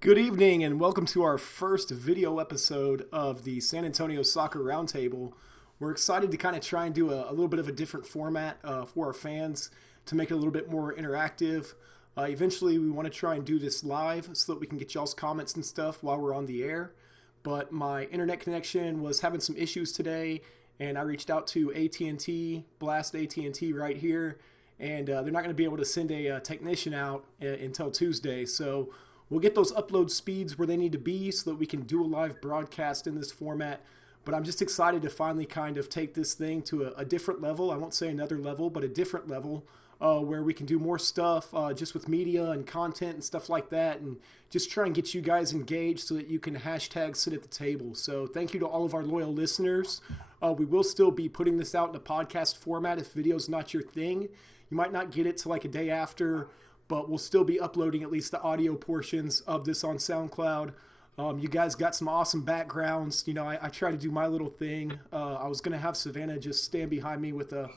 Good evening and welcome to our first video episode of the San Antonio Soccer Roundtable. We're excited to kind of try and do a little bit of a different format for our fans to make it a little bit more interactive. Eventually, we want to try and do this live so that we can get y'all's comments and stuff while we're on the air. But my internet connection was having some issues today, and I reached out to AT&T, Blast AT&T right here, and they're not going to be able to send a technician out until Tuesday. So we'll get those upload speeds where they need to be so that we can do a live broadcast in this format. But I'm just excited to finally kind of take this thing to a different level. I won't say another level, but a different level where we can do more stuff just with media and content and stuff like that, and just try and get you guys engaged so that you can hashtag sit at the table. So thank you to all of our loyal listeners. We will still be putting this out in a podcast format if video's not your thing. You might not get it till like a day after, but we'll still be uploading at least the audio portions of this on SoundCloud. You guys got some awesome backgrounds. You know, I try to do my little thing. I was going to have Savannah just stand behind me with a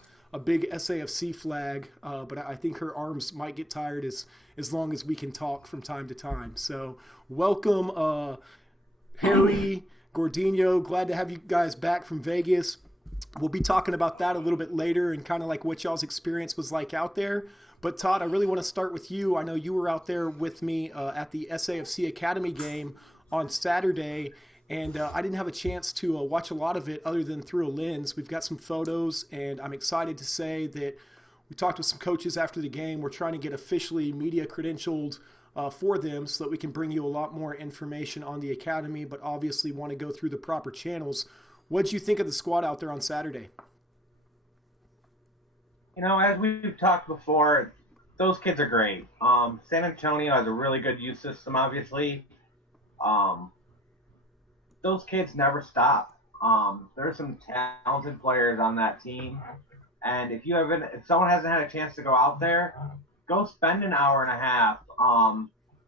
big SAFC flag, but I think her arms might get tired as long as we can talk from time to time. So welcome, Harry, Gordino. Glad to have you guys back from Vegas. We'll be talking about that a little bit later and kind of like what y'all's experience was like out there. But Todd, I really want to start with you. I know you were out there with me at the SAFC Academy game on Saturday, and I didn't have a chance to watch a lot of it other than through a lens. We've got some photos, and I'm excited to say that we talked with some coaches after the game. We're trying to get officially media credentialed for them so that we can bring you a lot more information on the Academy, but obviously want to go through the proper channels. What did you think of the squad out there on Saturday? You know, as we've talked before, those kids are great. San Antonio has a really good youth system, obviously. Those kids never stop. There's some talented players on that team, and if someone hasn't had a chance to go out there, go spend an hour and a half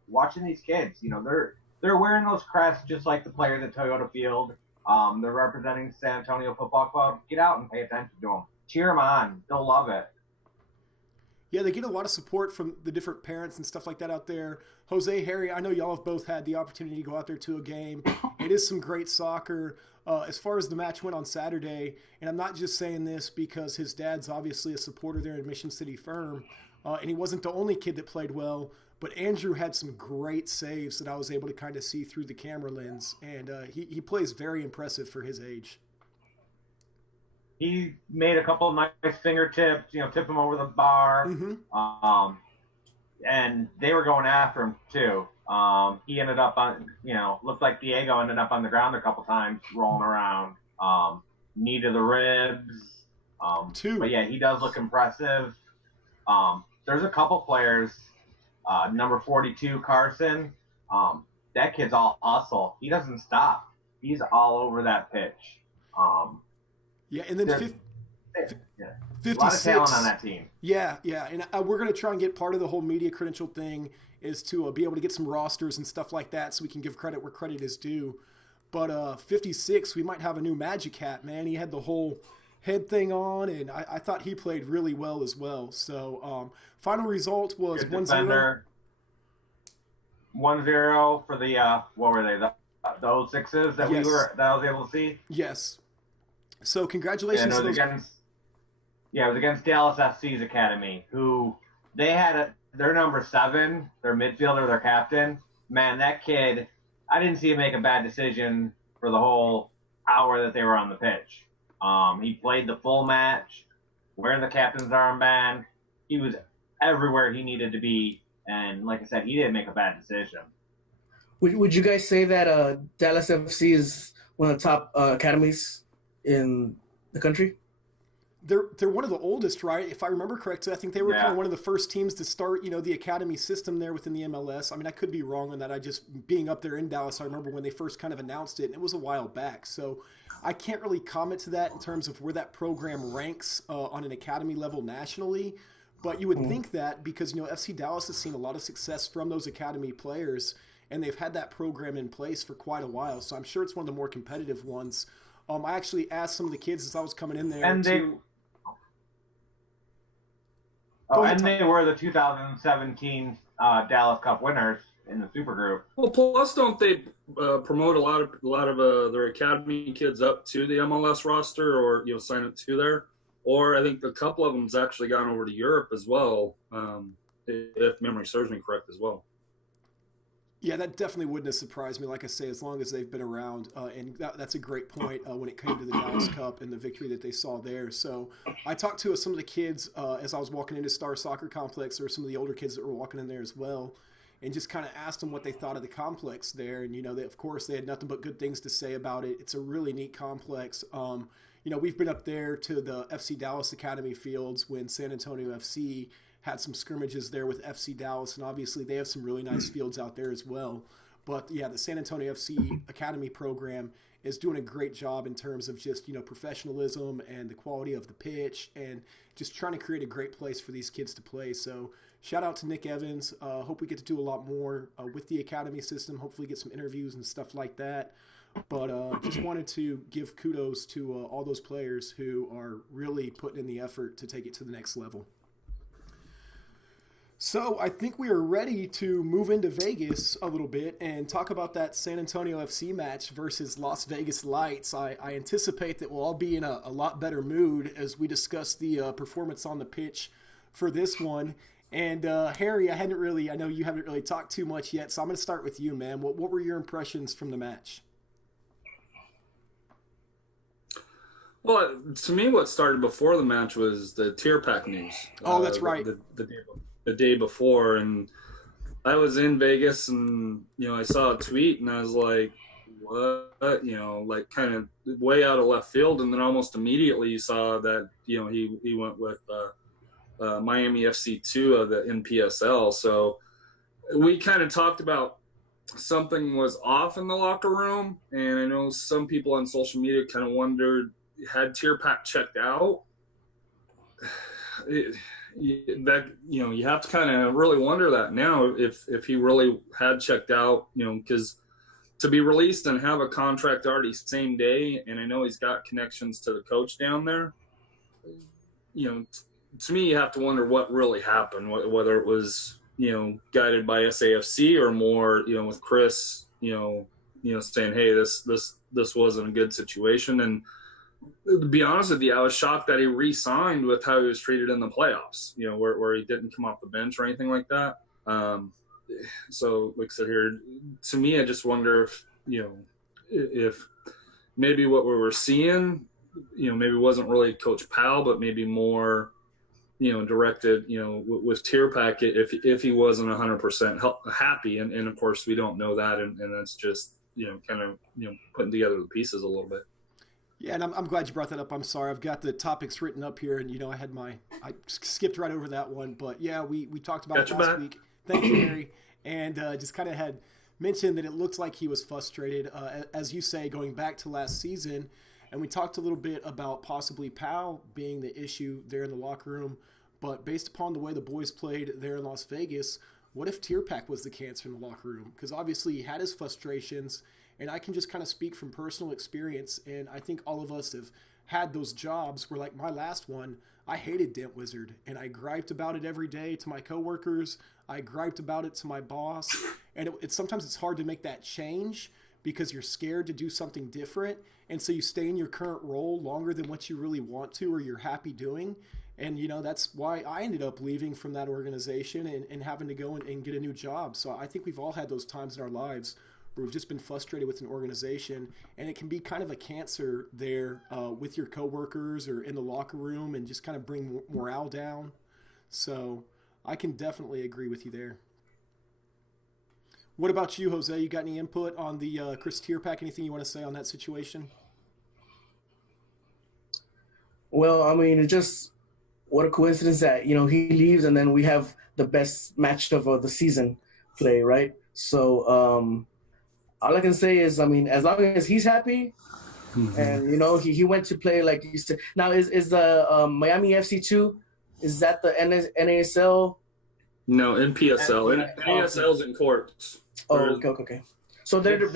watching these kids. You know, they're wearing those crests just like the players at Toyota Field. They're representing San Antonio Football Club. Get out and pay attention to them. Cheer them on. They'll love it. Yeah, they get a lot of support from the different parents and stuff like that out there. Jose, Harry, I know y'all have both had the opportunity to go out there to a game. It is some great soccer. As far as the match went on Saturday, and I'm not just saying this because his dad's obviously a supporter there in Mission City Firm, and he wasn't the only kid that played well, but Andrew had some great saves that I was able to kind of see through the camera lens, and he plays very impressive for his age. He made a couple of nice fingertips, tip him over the bar. Mm-hmm. And they were going after him too. He ended up looked like Diego ended up on the ground a couple times rolling around. Knee to the ribs. Two. But yeah, he does look impressive. There's a couple players, number 42, Carson. That kid's all hustle. He doesn't stop. He's all over that pitch. Yeah, and then 56. A lot of talent on that team. Yeah, and we're going to try and get part of the whole media credential thing is to be able to get some rosters and stuff like that so we can give credit where credit is due. But 56, we might have a new Magic hat, man. He had the whole head thing on, and I thought he played really well as well. So final result was 1-0. 1-0 for the, what were they, the 06s that Yes. that I was able to see? Yes. So congratulations it to was those. it was against Dallas FC's Academy, who they had their number 7, their midfielder, their captain. Man, that kid, I didn't see him make a bad decision for the whole hour that they were on the pitch. He played the full match, wearing the captain's armband. He was everywhere he needed to be, and like I said, he didn't make a bad decision. Would you guys say that Dallas FC is one of the top academies in the country? They're one of the oldest, right? If I remember correctly, I think they were kind of one of the first teams to start, the academy system there within the MLS. I mean, I could be wrong on that. I just, being up there in Dallas, I remember when they first kind of announced it, and it was a while back. So I can't really comment to that in terms of where that program ranks on an academy level nationally. But you would think that because, FC Dallas has seen a lot of success from those academy players, and they've had that program in place for quite a while. So I'm sure it's one of the more competitive ones. I actually asked some of the kids as I was coming in there. And they were the 2017 Dallas Cup winners in the super group. Well, plus don't they promote a lot of their academy kids up to the MLS roster, or sign up to there? Or I think a couple of them's actually gone over to Europe as well, if memory serves me correct as well. Yeah, that definitely wouldn't have surprised me. Like I say, as long as they've been around, and that's a great point when it came to the Dallas Cup and the victory that they saw there. So I talked to some of the kids as I was walking into Star Soccer Complex, or some of the older kids that were walking in there as well, and just kind of asked them what they thought of the complex there. And of course, they had nothing but good things to say about it. It's a really neat complex. We've been up there to the FC Dallas Academy fields when San Antonio FC had some scrimmages there with FC Dallas, and obviously they have some really nice fields out there as well. But yeah, the San Antonio FC Academy program is doing a great job in terms of just professionalism and the quality of the pitch, and just trying to create a great place for these kids to play. So shout out to Nick Evans. Hope we get to do a lot more with the academy system. Hopefully get some interviews and stuff like that. But just wanted to give kudos to all those players who are really putting in the effort to take it to the next level. So I think we are ready to move into Vegas a little bit and talk about that San Antonio FC match versus Las Vegas Lights. I anticipate that we'll all be in a lot better mood as we discuss the performance on the pitch for this one. And Harry, I know you haven't really talked too much yet, so I'm going to start with you, man. What were your impressions from the match? Well, to me, what started before the match was the tier pack news. Oh, that's right. The day before, and I was in Vegas, and I saw a tweet, and I was like, "What?" Like kind of way out of left field, and then almost immediately you saw that he went with Miami FC2 of the NPSL. So we kind of talked about something was off in the locker room, and I know some people on social media kind of wondered, had tier pack checked out? You have to kind of really wonder that now if he really had checked out, because to be released and have a contract already same day, and I know he's got connections to the coach down there, to me you have to wonder what really happened, whether it was guided by SAFC or more with Chris saying, hey, this wasn't a good situation. And to be honest with you, I was shocked that he re-signed with how he was treated in the playoffs, where he didn't come off the bench or anything like that. So, like I said here, to me, I just wonder if maybe what we were seeing, maybe wasn't really Coach Powell, but maybe more, directed, with tier pack if he wasn't 100% happy. And of course, we don't know that. And that's just, kind of, putting together the pieces a little bit. Yeah, and I'm glad you brought that up. I'm sorry. I've got the topics written up here, and, I skipped right over that one. But, yeah, we talked about it last week. Thank you, Harry. And just kind of had mentioned that it looked like he was frustrated, as you say, going back to last season. And we talked a little bit about possibly Powell being the issue there in the locker room. But based upon the way the boys played there in Las Vegas, what if Tierpak was the cancer in the locker room? Because obviously he had his frustrations. And I can just kind of speak from personal experience, and I think all of us have had those jobs where, like my last one, I hated Dent Wizard, and I griped about it every day to my coworkers. I griped about it to my boss, and sometimes it's hard to make that change because you're scared to do something different, and so you stay in your current role longer than what you really want to or you're happy doing. And, that's why I ended up leaving from that organization and having to go and get a new job. So I think we've all had those times in our lives where we've just been frustrated with an organization, and it can be kind of a cancer there with your coworkers or in the locker room, and just kind of bring morale down. So I can definitely agree with you there. What about you, Jose? You got any input on the Chris Tierpak? Anything you want to say on that situation? Well, I mean, it's just what a coincidence that, he leaves and then we have the best match of the season play, right? So, all I can say is, I mean, as long as he's happy, and he went to play like he used to. Now, is the Miami FC2? Is that the NASL? No, NPSL. NASL's in courts. Oh, okay. So they're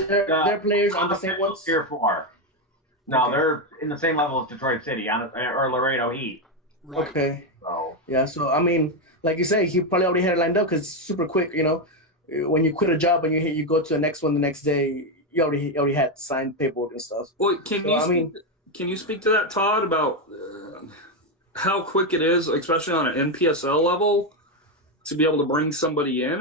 players on the same ones. Tier 4. No, Okay. they're in the same level as Detroit City or Laredo Heat. Right. Okay. So Yeah. So I mean, like you say, he probably already had it lined up because it's super quick. when you quit a job and you go to the next one the next day, you already had signed paperwork and stuff. Well, can you speak to that, Todd, about how quick it is, especially on an NPSL level, to be able to bring somebody in?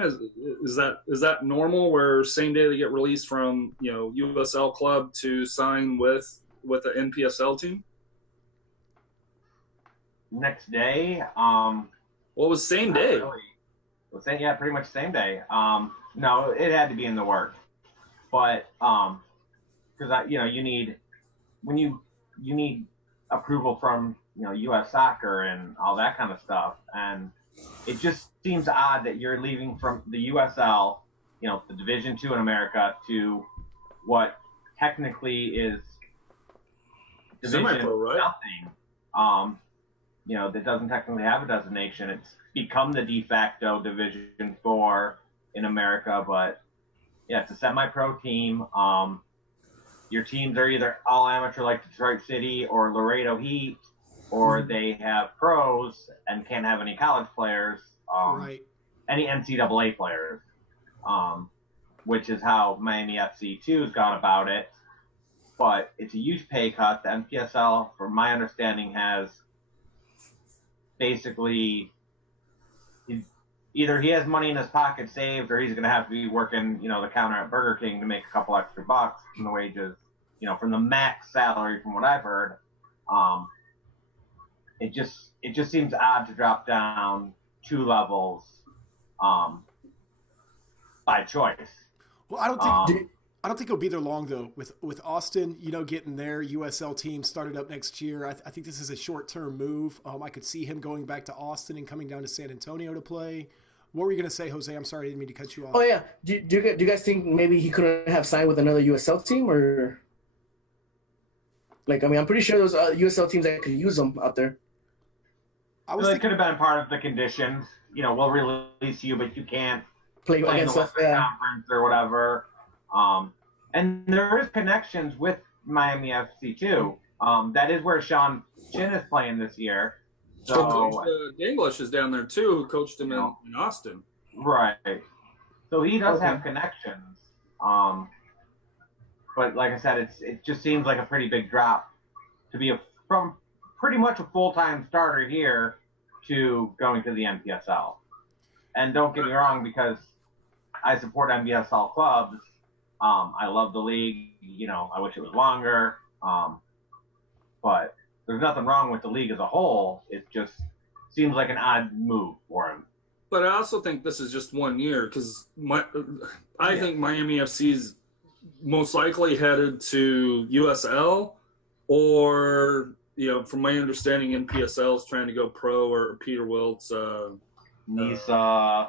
Is that normal, where same day they get released from USL club to sign with the NPSL team? Next day. What was same day? Really. Yeah, pretty much same day. No, it had to be in the works, but because you need approval from U.S. Soccer and all that kind of stuff, and it just seems odd that you're leaving from the USL, the Division II in America, to what technically is Division Semi-pro, right? nothing. That doesn't technically have a designation. It's become the de facto Division 4 in America, but yeah, it's a semi-pro team. Your teams are either all amateur like Detroit City or Laredo Heat, or they have pros and can't have any college players, Right. any NCAA players, which is how Miami FC 2 has gone about it. But it's a huge pay cut. The NPSL, from my understanding, has basically either he has money in his pocket saved, or he's going to have to be working, the counter at Burger King to make a couple extra bucks from the wages, from the max salary, from what I've heard. It just seems odd to drop down 2 levels by choice. Well, I don't think it'll be there long though. With Austin, getting their USL team started up next year, I think this is a short-term move. I could see him going back to Austin and coming down to San Antonio to play. What were you going to say, Jose? I'm sorry, I didn't mean to cut you off. Oh yeah, do you guys think maybe he couldn't have signed with another USL team, or I'm pretty sure those USL teams that could use him out there. It could have been part of the conditions. We'll release you, but you can't play in against the us, Western Conference or whatever. And there is connections with Miami FC too. That is where Sean Chin is playing this year. So Coach English is down there too, who coached him in Austin. Right. So he does have connections. But like I said, it just seems like a pretty big drop to be from pretty much a full-time starter here to going to the NPSL. And don't get me wrong, because I support NPSL clubs. I love the league. I wish it was longer. But there's nothing wrong with the league as a whole. It just seems like an odd move for him. But I also think this is just 1 year, because I think Miami FC's most likely headed to USL, or from my understanding, NPSL is trying to go pro, or Peter Wilt's NISA.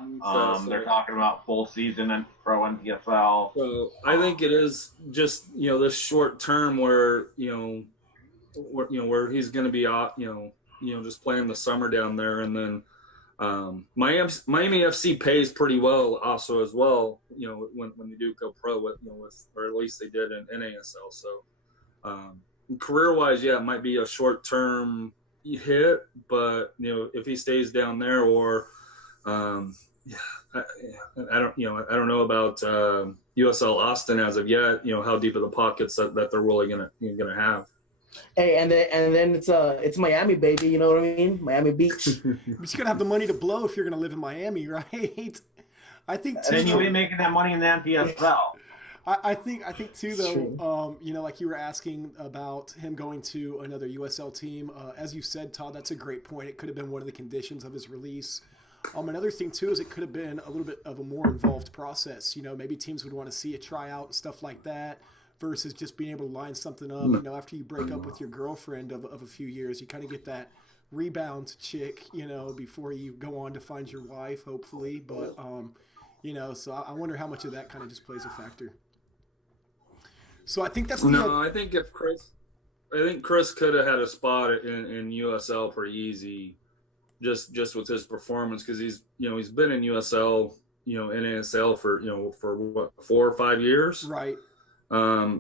They're talking about full season and pro NPSL. So I think it is just this short term where where he's going to be just playing the summer down there, and then Miami FC pays pretty well also as well. When they do go pro with or at least they did in NASL. So career wise, it might be a short term hit, but if he stays down there, or I don't know about USL Austin as of yet. How deep are the pockets that they're really gonna have. Hey, and then it's Miami, baby. You know what I mean? Miami Beach. But you're gonna have the money to blow if you're gonna live in Miami, right? I think too. And you'll be making that money in the NPSL. I think too, though. Like you were asking about him going to another USL team. As you said, Todd, that's a great point. It could have been one of the conditions of his release. Another thing too is it could have been a little bit of a more involved process. Maybe teams would want to see a tryout and stuff like that, versus just being able to line something up. After you break up with your girlfriend of a few years, you kind of get that rebound chick, before you go on to find your wife, hopefully. But so I wonder how much of that kind of just plays a factor. So I think that's I think Chris could have had a spot in USL pretty easy, just with his performance, because he's been in USL, NASL for what, 4 or 5 years, right.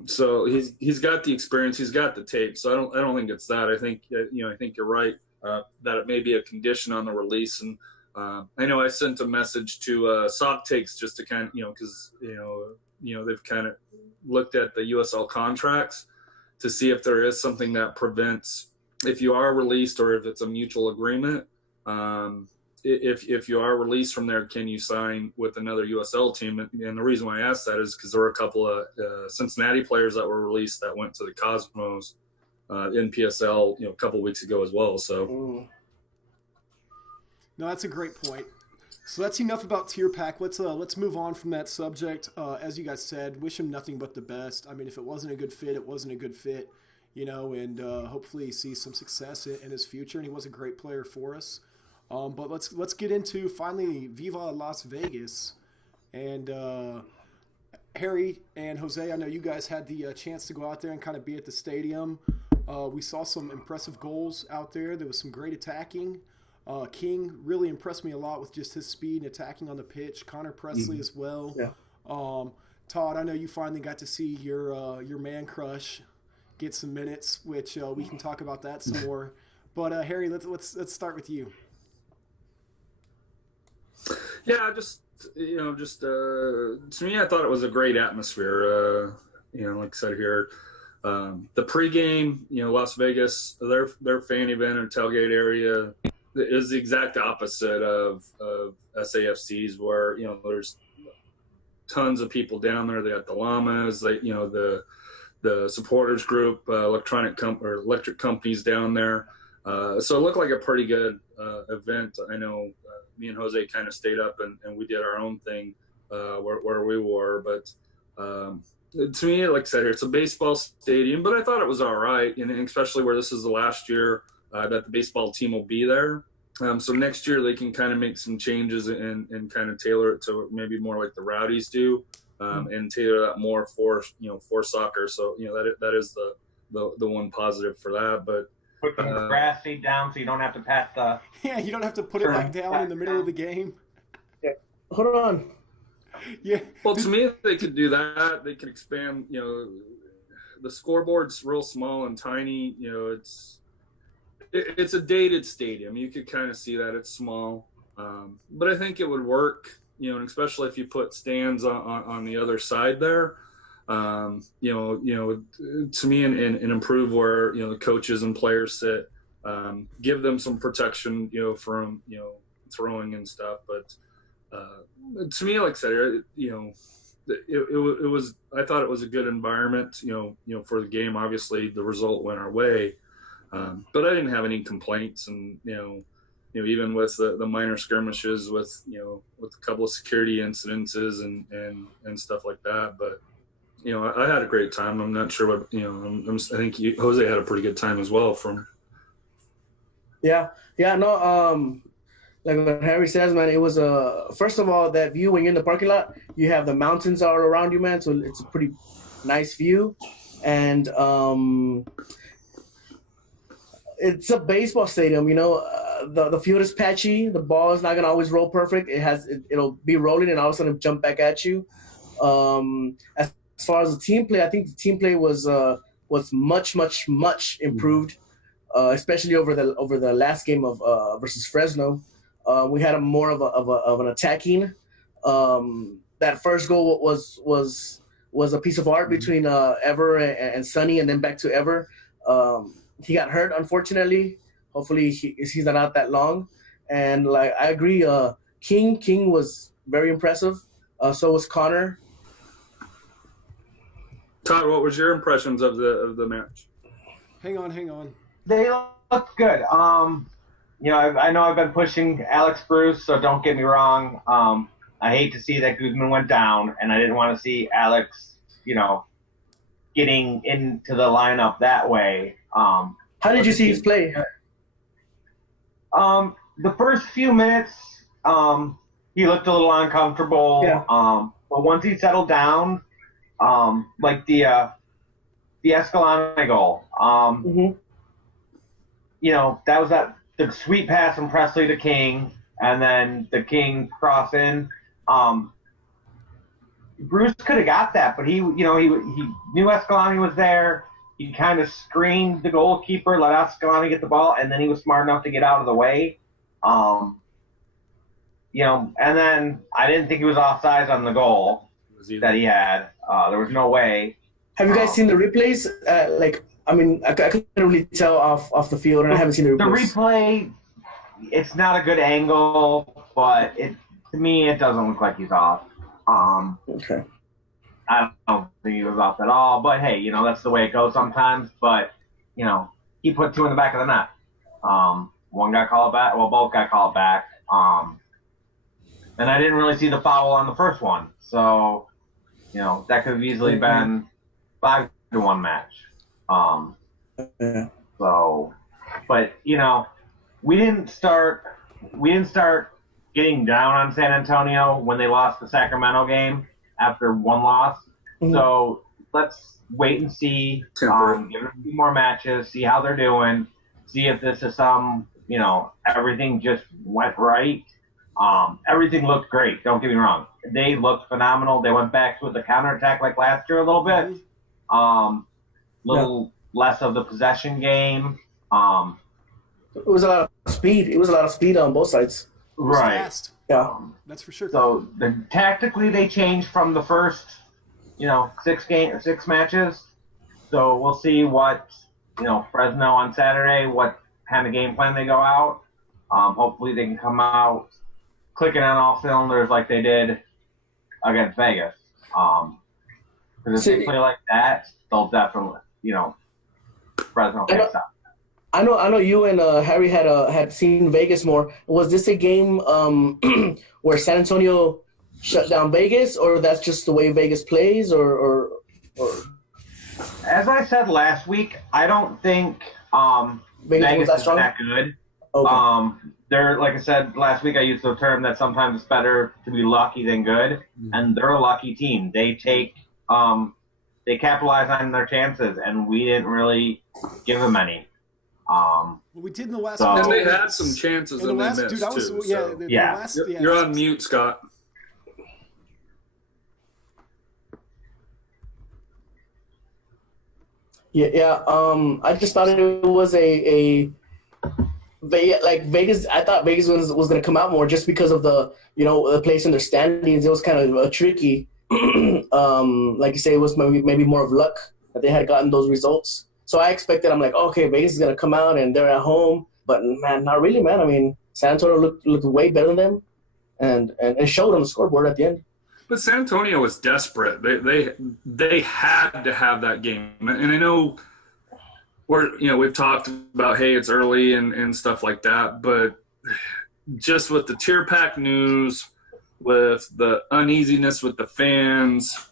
So he's got the experience, he's got the tape. So I don't think it's that. I think you're right, that it may be a condition on the release, and I know I sent a message to Sock Takes just to kind of, because they've kind of looked at the USL contracts to see if there is something that prevents, if you are released or if it's a mutual agreement. If you are released from there, can you sign with another USL team? And the reason why I asked that is because there were a couple of Cincinnati players that were released that went to the Cosmos in PSL, a couple of weeks ago as well. So, no, that's a great point. So that's enough about Tier Pack. Let's move on from that subject. As you guys said, wish him nothing but the best. I mean, if it wasn't a good fit, it wasn't a good fit, and hopefully he sees some success in his future. And he was a great player for us. But let's get into finally Viva Las Vegas, and Harry and Jose. I know you guys had the chance to go out there and kind of be at the stadium. We saw some impressive goals out there. There was some great attacking. King really impressed me a lot with just his speed and attacking on the pitch. Connor Presley as well. Yeah. Todd, I know you finally got to see your man crush get some minutes, which we can talk about that some more. But Harry, let's start with you. Yeah, to me, I thought it was a great atmosphere. Like I said here, the pregame, Las Vegas, their fan event and tailgate area is the exact opposite of SAFC's, where there's tons of people down there. They got the llamas, the supporters group, electric companies down there. So it looked like a pretty good event. I know me and Jose kind of stayed up and we did our own thing where we were. But to me, like I said here, it's a baseball stadium, but I thought it was all right, and especially where this is the last year that the baseball team will be there. So next year they can kind of make some changes and kind of tailor it to maybe more like the Rowdies do, and tailor that more for soccer. So that is the one positive for that. But put the grass seat down so you don't have to pat the. Yeah, you don't have to put it back down in the middle of the game. Yeah. Hold on. Yeah. Well, to me, they could do that. They could expand. The scoreboard's real small and tiny. It's a dated stadium. You could kind of see that it's small, but I think it would work. And especially if you put stands on the other side there. To me, and improve where the coaches and players sit, give them some protection, from throwing and stuff. But to me, like I said, it was. I thought it was a good environment, for the game. Obviously, the result went our way, but I didn't have any complaints, and even with the minor skirmishes with with a couple of security incidences and stuff like that, but. I had a great time. I'm not sure what I think Jose had a pretty good time as well. No. Like what Harry says, man, it was first of all, that view when you're in the parking lot, you have the mountains all around you, man. So it's a pretty nice view, and it's a baseball stadium. The field is patchy. The ball is not gonna always roll perfect. It'll be rolling and all of a sudden jump back at you. As far as the team play, I think the team play was much improved, especially over the last game of versus Fresno. We had more of an attacking. That first goal was a piece of art between Ever and Sonny, and then back to Ever. He got hurt, unfortunately. Hopefully he's not out that long. And like I agree, King was very impressive. So was Connor. Todd, what was your impressions of the match? Hang on. They looked good. I know I've been pushing Alex Bruce, so don't get me wrong. I hate to see that Guzman went down, and I didn't want to see Alex, getting into the lineup that way. How did you see his play? The first few minutes, he looked a little uncomfortable. Yeah. But once he settled down, like the Escalante goal. That was the sweet pass from Presley to King, and then the King cross in. Bruce could have got that, but he knew Escalante was there. He kind of screened the goalkeeper, let Escalante get the ball, and then he was smart enough to get out of the way. and then I didn't think he was offsides on the goal that he had. There was no way. Have you guys seen the replays? I couldn't really tell off the field, and I haven't seen the replays. The replay, it's not a good angle, but to me, it doesn't look like he's off. Okay. I don't think he was off at all, but hey, that's the way it goes sometimes. But he put two in the back of the net. One got called back. Well, both got called back. And I didn't really see the foul on the first one, so that could have easily been 5-1 match. Yeah. So, but we didn't start getting down on San Antonio when they lost the Sacramento game after one loss. Mm-hmm. So let's wait and see. Give them a few more matches, see how they're doing, see if this is everything just went right. Everything looked great. Don't get me wrong. They looked phenomenal. They went back to the counterattack like last year a little bit. Less of the possession game. It was a lot of speed. It was a lot of speed on both sides. Right. Fast. Yeah. That's for sure. So tactically they changed from the first, 6 matches. So we'll see what, Fresno on Saturday, what kind of game plan they go out. Hopefully they can come out clicking on all cylinders like they did against Vegas. Because if they play like that, they'll definitely, Fresno takes out. I know you and Harry had seen Vegas more. Was this a game where San Antonio shut down Vegas, or that's just the way Vegas plays, or? As I said last week, I don't think Vegas is that good. Okay. They're, like I said last week, I used the term that sometimes it's better to be lucky than good, and they're a lucky team. They they capitalize on their chances, and we didn't really give them any. We did in the last. And they had some chances and they missed too. You're on mute, Scott. Yeah. I just thought it was Vegas. I thought Vegas was going to come out more just because of the the place in their standings. It was kind of tricky. Like you say, it was maybe more of luck that they had gotten those results. So I expected, I'm like, okay, Vegas is going to come out and they're at home. But, man, not really, man. I mean, San Antonio looked way better than them and showed on the scoreboard at the end. But San Antonio was desperate. They had to have that game. And I know we've talked about, hey, it's early and stuff like that. But just with the tier pack news, with the uneasiness with the fans,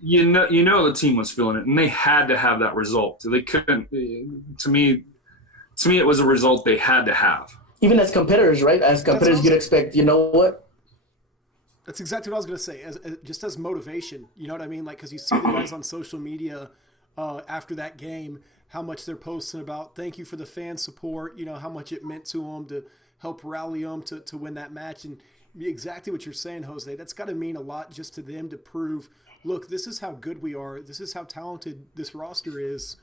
you know the team was feeling it, and they had to have that result. They couldn't. To me, it was a result they had to have. Even as competitors, right? As competitors, you'd expect. You know what? That's exactly what I was going to say. Just as motivation, you know what I mean? Like, because you see the guys on social media after that game, how much they're posting about. Thank you for the fan support. How much it meant to them to help rally them to win that match. And exactly what you're saying, Jose. That's got to mean a lot just to them to prove, look, this is how good we are. This is how talented this roster is.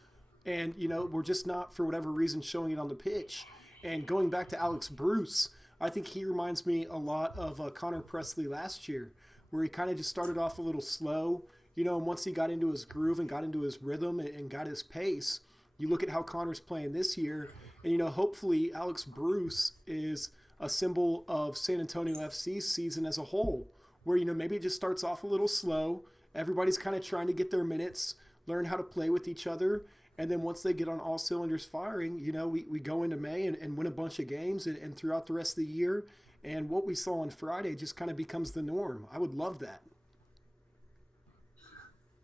And, we're just not, for whatever reason, showing it on the pitch. And going back to Alex Bruce, I think he reminds me a lot of Connor Presley last year, where he kind of just started off a little slow, and once he got into his groove and got into his rhythm and got his pace, you look at how Connor's playing this year, and, hopefully Alex Bruce is a symbol of San Antonio FC's season as a whole, where, maybe it just starts off a little slow. Everybody's kind of trying to get their minutes, learn how to play with each other. And then once they get on all cylinders firing, we go into May and win a bunch of games and throughout the rest of the year. And what we saw on Friday just kind of becomes the norm. I would love that.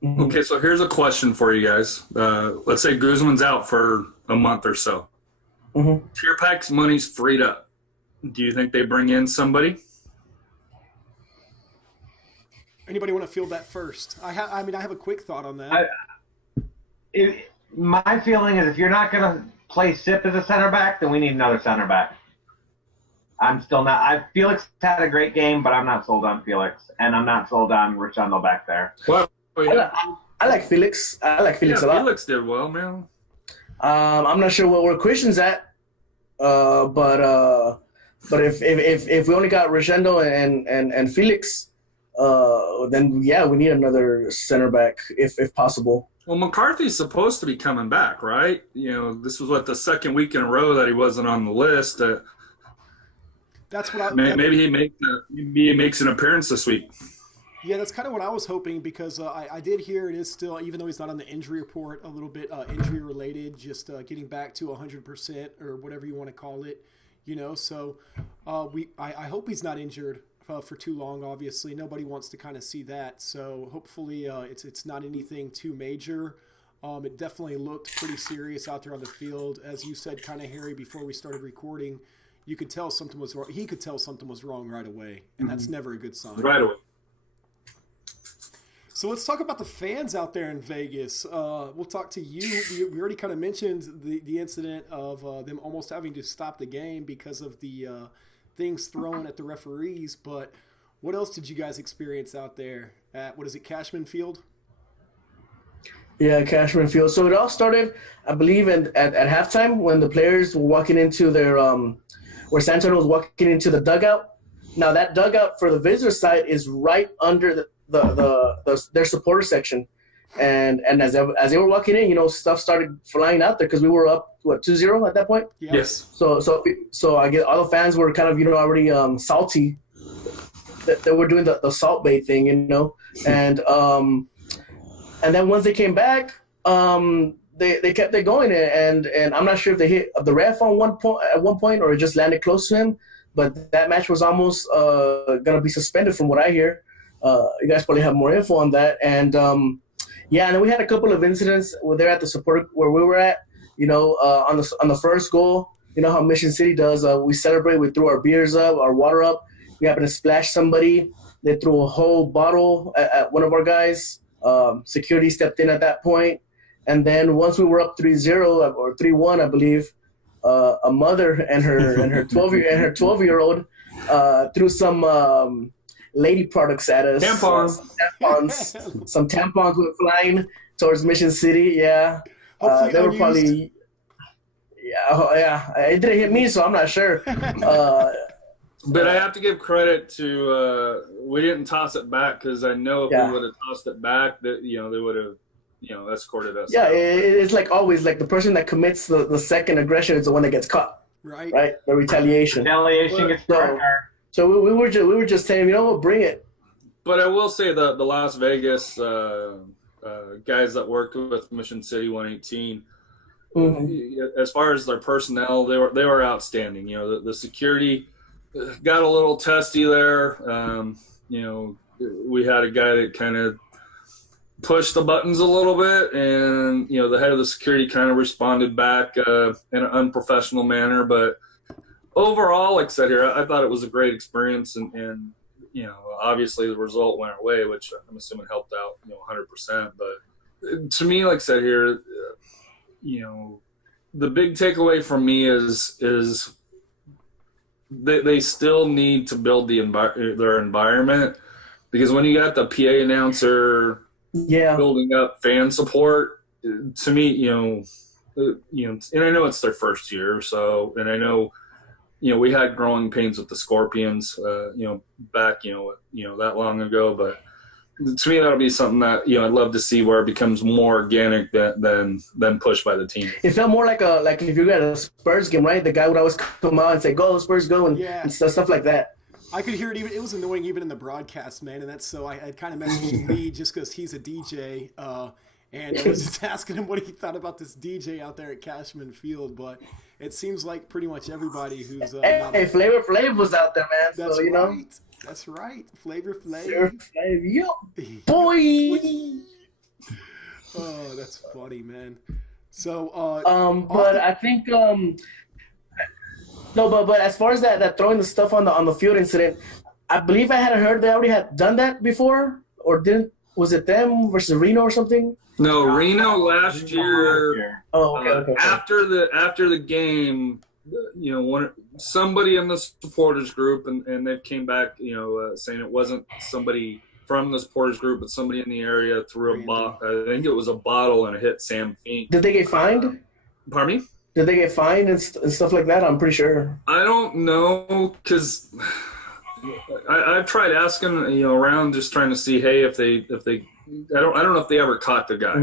Okay, so here's a question for you guys. Let's say Guzman's out for a month or so. Tier Pack's money's freed up. Do you think they bring in somebody? Anybody want to field that first? I have a quick thought on that. My feeling is if you're not going to play Sip as a center back, then we need another center back. I'm still not. Felix had a great game, but I'm not sold on Felix, and I'm not sold on Richondo back there. Well, I like Felix. I like Felix a lot. Felix did well, man. I'm not sure where Christian's at, but But if we only got Rosendo and Felix, then yeah, we need another center back if possible. Well, McCarthy's supposed to be coming back, right? This was the second week in a row that he wasn't on the list. That's what maybe he makes an appearance this week. Yeah, that's kind of what I was hoping, because I did hear it is still, even though he's not on the injury report, a little bit injury related, just getting back to 100% or whatever you want to call it. So I hope he's not injured for too long. Obviously, nobody wants to kind of see that. So hopefully it's not anything too major. It definitely looked pretty serious out there on the field, as you said, kind of, Harry, before we started recording. You could tell something was wrong. He could tell something was wrong right away, and that's never a good sign. Right away. So let's talk about the fans out there in Vegas. We'll talk to you. We already kind of mentioned the incident of them almost having to stop the game because of the things thrown at the referees. But what else did you guys experience out there at, Cashman Field? Yeah, Cashman Field. So it all started, I believe, at halftime when the players were walking into their where San Antonio was walking into the dugout. Now that dugout for the visitor side is right under their supporter section, and as they were walking in, stuff started flying out there because we were up 2-0 at that point. Yeah. Yes. So I guess all the fans were kind of already salty that they were doing the salt bay thing, and then once they came back, they kept it going, and I'm not sure if they hit the ref at one point or it just landed close to him, but that match was almost gonna be suspended from what I hear. You guys probably have more info on that, and and then we had a couple of incidents where they're at the support where we were at. On the first goal, how Mission City does. We celebrate. We threw our beers up, our water up. We happened to splash somebody. They threw a whole bottle at one of our guys. Security stepped in at that point, and then once we were up 3-0 or 3-1, I believe, a mother and her 12-year-old threw some lady products at us. Tampons. Some tampons went flying towards Mission City. Yeah, they were probably. Yeah. It didn't hit me, so I'm not sure. But I have to give credit to we didn't toss it back, because I know if we would have tossed it back, that they would have escorted us. Yeah, it's like always, like the person that commits the second aggression is the one that gets caught. Right. The retaliation. Gets darker. So we were just saying, we'll bring it. But I will say the Las Vegas guys that worked with Mission City 118, as far as their personnel, they were outstanding. The security got a little testy there. We had a guy that kind of pushed the buttons a little bit, and the head of the security kind of responded back in an unprofessional manner, but overall, like I said here, I thought it was a great experience, and obviously the result went our way, which I'm assuming helped out 100%. But to me, like I said here, the big takeaway from me is they still need to build their environment, because when you got the PA announcer building up fan support, to me, and I know it's their first year, so, and I know. We had growing pains with the Scorpions, back, that long ago. But to me, that'll be something that, I'd love to see where it becomes more organic than pushed by the team. It felt more like if you got a Spurs game, right? The guy would always come out and say, "Go Spurs, go," and stuff like that. I could hear it. It was annoying even in the broadcast, man. And that's so I kind of messaged Lee just because he's a DJ. And I was just asking him what he thought about this DJ out there at Cashman Field, but it seems like pretty much everybody who's Flavor Flav was out there, man. That's so right. That's right. Flavor Flav. Yo, boy. Oh, that's funny, man. So, but I think no, but as far as that throwing the stuff on the field incident, I believe I had heard they already had done that before, or didn't? Was it them versus Reno or something? No, Reno last year. Oh, okay. After the game, somebody in the supporters group, and they came back, saying it wasn't somebody from the supporters group, but somebody in the area threw I think it was a bottle, and it hit Sam Fink. Did they get fined? Pardon me? Did they get fined and stuff like that? I'm pretty sure. I don't know, because I've tried asking, around, just trying to see, hey, if they I don't know if they ever caught the guy,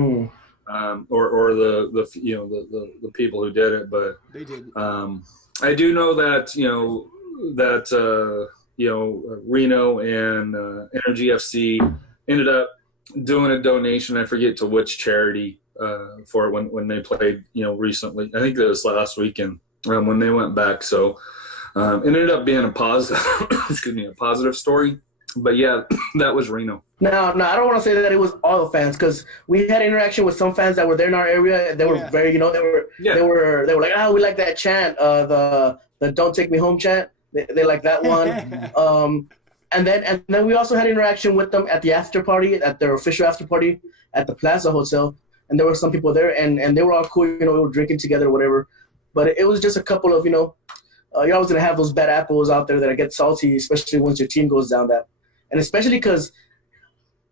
or the people who did it, but They did. I do know that Reno and Energy FC ended up doing a donation. I forget to which charity for it when they played, recently. I think it was last weekend when they went back. So it ended up being a positive, a positive story. But yeah, that was Reno. No, I don't want to say that it was all the fans, because we had interaction with some fans that were there in our area. They were very, they were like, we like that chant, the "Don't Take Me Home" chant. They like that one. And then we also had interaction with them at the after party, at their official after party at the Plaza Hotel. And there were some people there, and they were all cool. We were drinking together or whatever. But it was just a couple of, you're always going to have those bad apples out there that get salty, especially once your team goes down that. And especially because,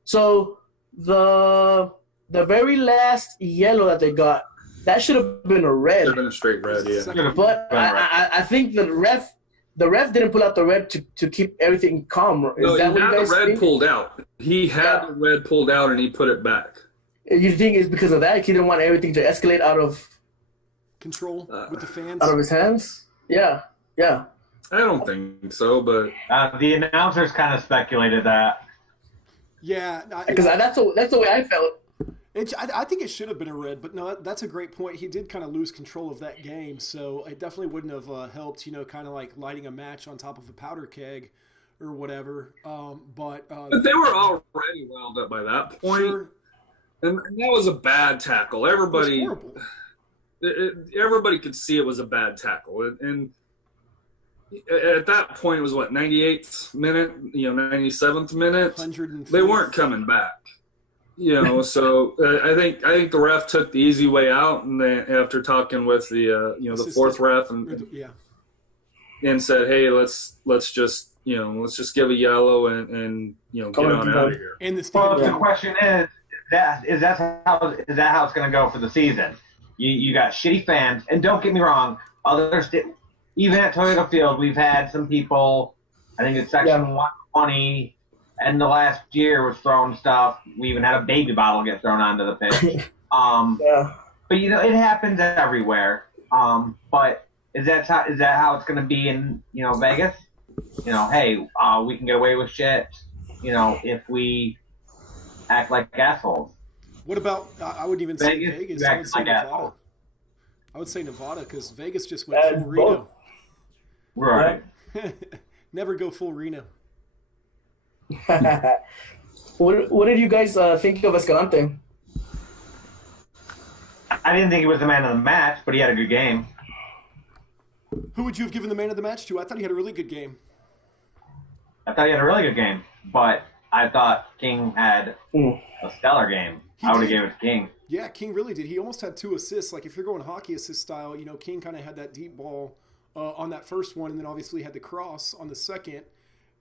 so the very last yellow that they got, that should have been a red. Should have been a straight red, yeah. But I think the ref didn't pull out the red to keep everything calm. He had the red pulled out. He had the red pulled out, and he put it back. You think it's because of that? He didn't want everything to escalate out of control with the fans? Out of his hands? Yeah. I don't think so, but the announcers kind of speculated that. Yeah, because that's the way I felt. I think it should have been a red, but no, that's a great point. He did kind of lose control of that game, so it definitely wouldn't have helped, kind of like lighting a match on top of a powder keg or whatever. But they were already wound up by that point. Sure. And that was a bad tackle. Everybody could see it was a bad tackle. And at that point, it was 98th minute, 97th minute. They weren't coming back. So I think the ref took the easy way out, and then after talking with the fourth ref and said, hey, let's just give a yellow and get on out of here. And the question is that how it's going to go for the season? You got shitty fans, and don't get me wrong, even at Toyota Field, we've had some people. I think it's section 120. And the last year was throwing stuff. We even had a baby bottle get thrown onto the pitch. But it happens everywhere. But is that how it's going to be in Vegas? Hey, we can get away with shit. If we act like assholes. What about? I wouldn't even say Vegas. I would say Nevada. Assholes. I would say Nevada because Vegas just went full Reno. Right. Never go full Reno. What did you guys think of Escalante? I didn't think he was the man of the match, but he had a good game. Who would you have given the man of the match to? I thought he had a really good game. I thought he had a really good game, but I thought King had a stellar game. I would have given it to King. Yeah, King really did. He almost had 2 assists. Like if you're going hockey assist style, King kind of had that deep ball on that first one, and then obviously had the cross on the second.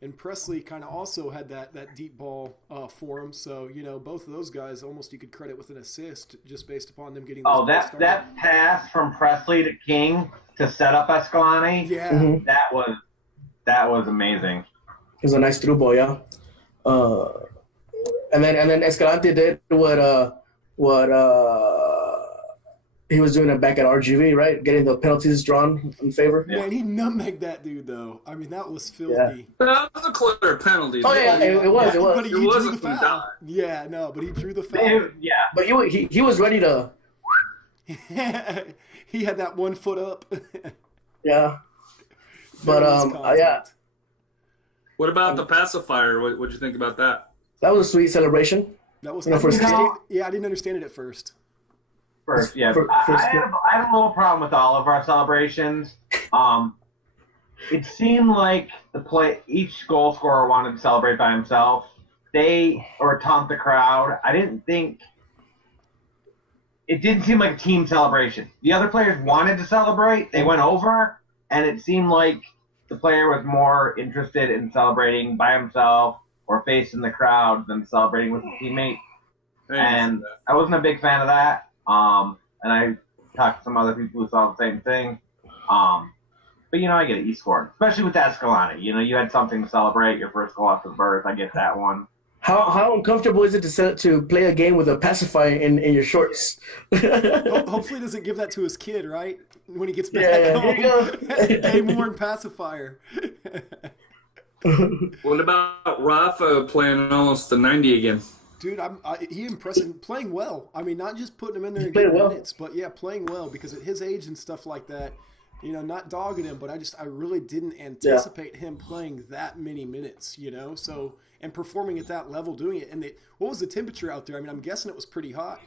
And Presley kind of also had that deep ball for him. So, both of those guys almost you could credit with an assist just based upon them getting those that pass from Presley to King to set up Escalante, that was amazing. It was a nice through ball, yeah. And then Escalante did what he was doing it back at RGV, right? Getting the penalties drawn in favor. Yeah, and he nutmegged that dude, though. I mean, that was filthy. Yeah. That was a clear penalty. Oh, yeah, it was. But he drew the foul. Yeah, no, but he drew the foul. Yeah. But he was ready to... He had that 1 foot up. Yeah. But, yeah. What about the pacifier? What'd you think about that? That was a sweet celebration. That was... I didn't understand it at first. I had a little problem with all of our celebrations. It seemed like each goal scorer wanted to celebrate by himself. Or taunt the crowd. It didn't seem like a team celebration. The other players wanted to celebrate. They went over, and it seemed like the player was more interested in celebrating by himself or facing the crowd than celebrating with a teammate. And I wasn't a big fan of that. And talked to some other people who saw the same thing. But, I get it. You scored. Especially with Escalante. You had something to celebrate, your first goal off the birth. I get that one. How uncomfortable is it to play a game with a pacifier in your shorts? Hopefully he doesn't give that to his kid, right? When he gets back home. Here you go. Game worn pacifier. What about Rafa playing almost the 90 again? Dude, he impressed, playing well. I mean, not just putting him in there and playing getting well. minutes, but yeah, playing well because at his age and stuff like that, not dogging him, but I really didn't anticipate him playing that many minutes, so, and performing at that level, doing it. And what was the temperature out there? I mean, I'm guessing it was pretty hot.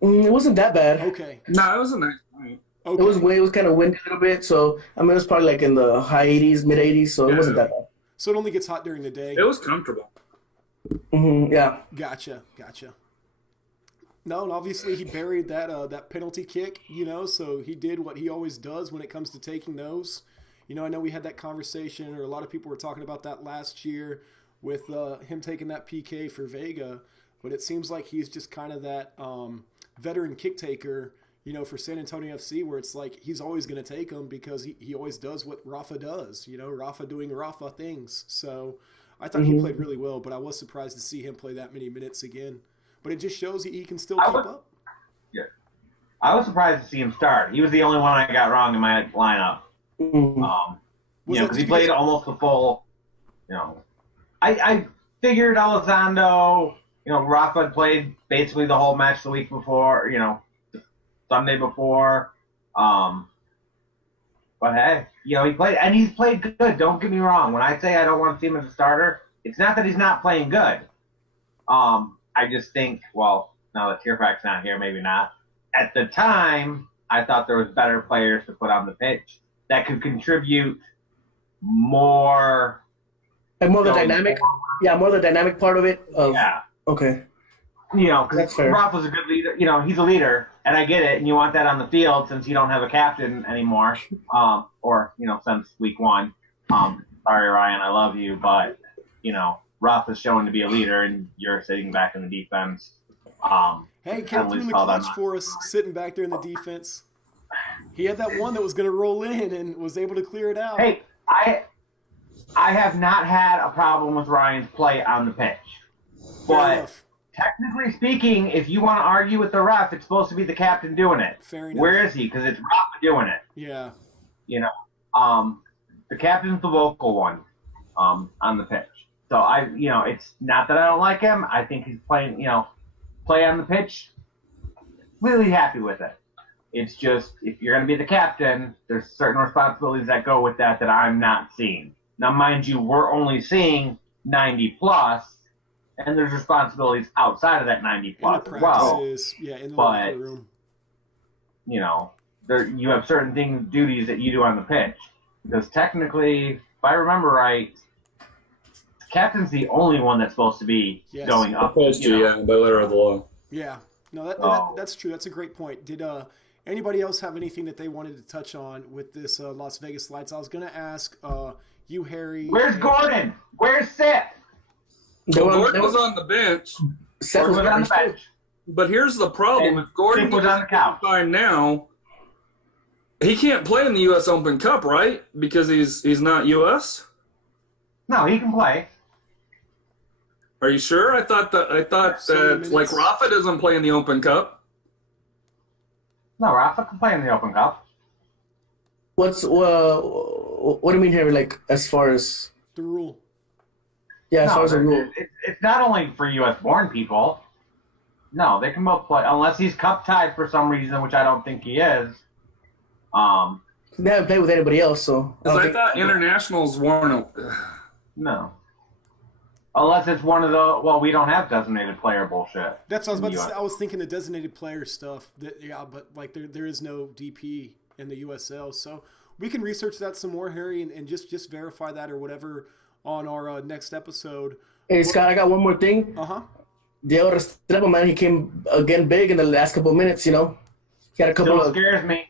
It wasn't that bad. Okay. No, it was a nice night. Okay. It was kind of windy a little bit, so I mean it was probably like in the high 80s, mid 80s, so it wasn't that bad. So it only gets hot during the day. It was comfortable. Yeah. Gotcha. No, and obviously he buried that penalty kick, so he did what he always does when it comes to taking those. I know we had that conversation, or a lot of people were talking about that last year with him taking that PK for Vega, but it seems like he's just kind of that veteran kick taker, for San Antonio FC, where it's like he's always going to take them because he always does what Rafa does, Rafa doing Rafa things. So I thought he played really well, but I was surprised to see him play that many minutes again. But it just shows he can still keep up. Yeah. I was surprised to see him start. He was the only one I got wrong in my lineup. Because he played almost the full, I figured Elizondo, Rafa had played basically the whole match the week before, Sunday before. But hey, he played, and he's played good. Don't get me wrong. When I say I don't want to see him as a starter, it's not that he's not playing good. I just think, well, now that Tierfac's not here, maybe not. At the time, I thought there was better players to put on the pitch that could contribute more. And more the dynamic. Forward. Yeah, more the dynamic part of it. Yeah. Okay. Because Rafa's a good leader. He's a leader, and I get it. And you want that on the field since you don't have a captain anymore, or since week 1. Sorry, Ryan, I love you, but Rafa's showing to be a leader, and you're sitting back in the defense. Hey, came through in the clutch for us, sitting back there in the defense. He had that one that was going to roll in and was able to clear it out. Hey, I have not had a problem with Ryan's play on the pitch, but technically speaking, if you want to argue with the ref, it's supposed to be the captain doing it. Fair enough. Where is he? Because it's Rafa doing it. Yeah. The captain's the vocal one on the pitch. So it's not that I don't like him. I think he's playing, play on the pitch. Really happy with it. It's just, if you're going to be the captain, there's certain responsibilities that go with that I'm not seeing. Now, mind you, we're only seeing 90 plus, and there's responsibilities outside of that 90 plus as well. Yeah, in the locker room. You have certain duties that you do on the pitch. Because technically, if I remember right, the captain's the only one that's supposed to be going up. Supposed to, yeah, by letter of the law. Yeah. No, that's true. That's a great point. Did anybody else have anything that they wanted to touch on with this Las Vegas Lights? I was going to ask you, Harry. Where's Gordon? Where's Seth? Gordon was on the bench. Seth was on the bench. But here's the problem. If Gordon was on the couch now, he can't play in the U.S. Open Cup, right? Because he's not U.S.? No, he can play. Are you sure? I thought that like Rafa doesn't play in the Open Cup. No, Rafa can play in the Open Cup. What do you mean here? Like as far as the rule? Yeah, as far as the rule. It's not only for U.S. born people. No, they can both play unless he's cup tied for some reason, which I don't think he is. They haven't played with anybody else, so. I thought internationals weren't. No. Unless it's one of the we don't have designated player bullshit. That's what I was about to say. I was thinking the designated player stuff. But like there is no DP in the USL, so we can research that some more, Harry, and just verify that or whatever on our next episode. Hey Scott, I got one more thing. Diego Restrepo, man, he came again big in the last couple of minutes. He had a couple Still scares me.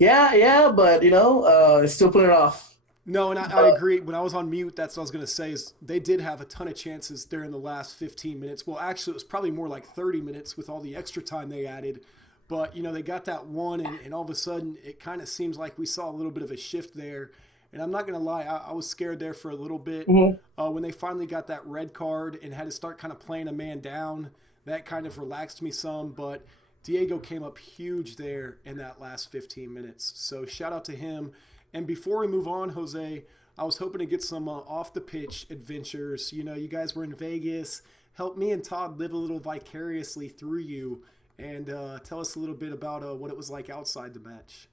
Yeah, but it's still putting it off. No, and I agree. When I was on mute, that's what I was going to say is they did have a ton of chances there in the last 15 minutes. Well, actually, it was probably more like 30 minutes with all the extra time they added. But, you know, they got that one, and all of a sudden it kind of seems like we saw a little bit of a shift there. And I'm not going to lie, I was scared there for a little bit. When they finally got that red card and had to start kind of playing a man down, that kind of relaxed me some. But Diego came up huge there in that last 15 minutes. So shout out to him. And before we move on, Jose, I was hoping to get some off-the-pitch adventures. You know, you guys were in Vegas. Help me and Todd live a little vicariously through you. And tell us a little bit about what it was like outside the match.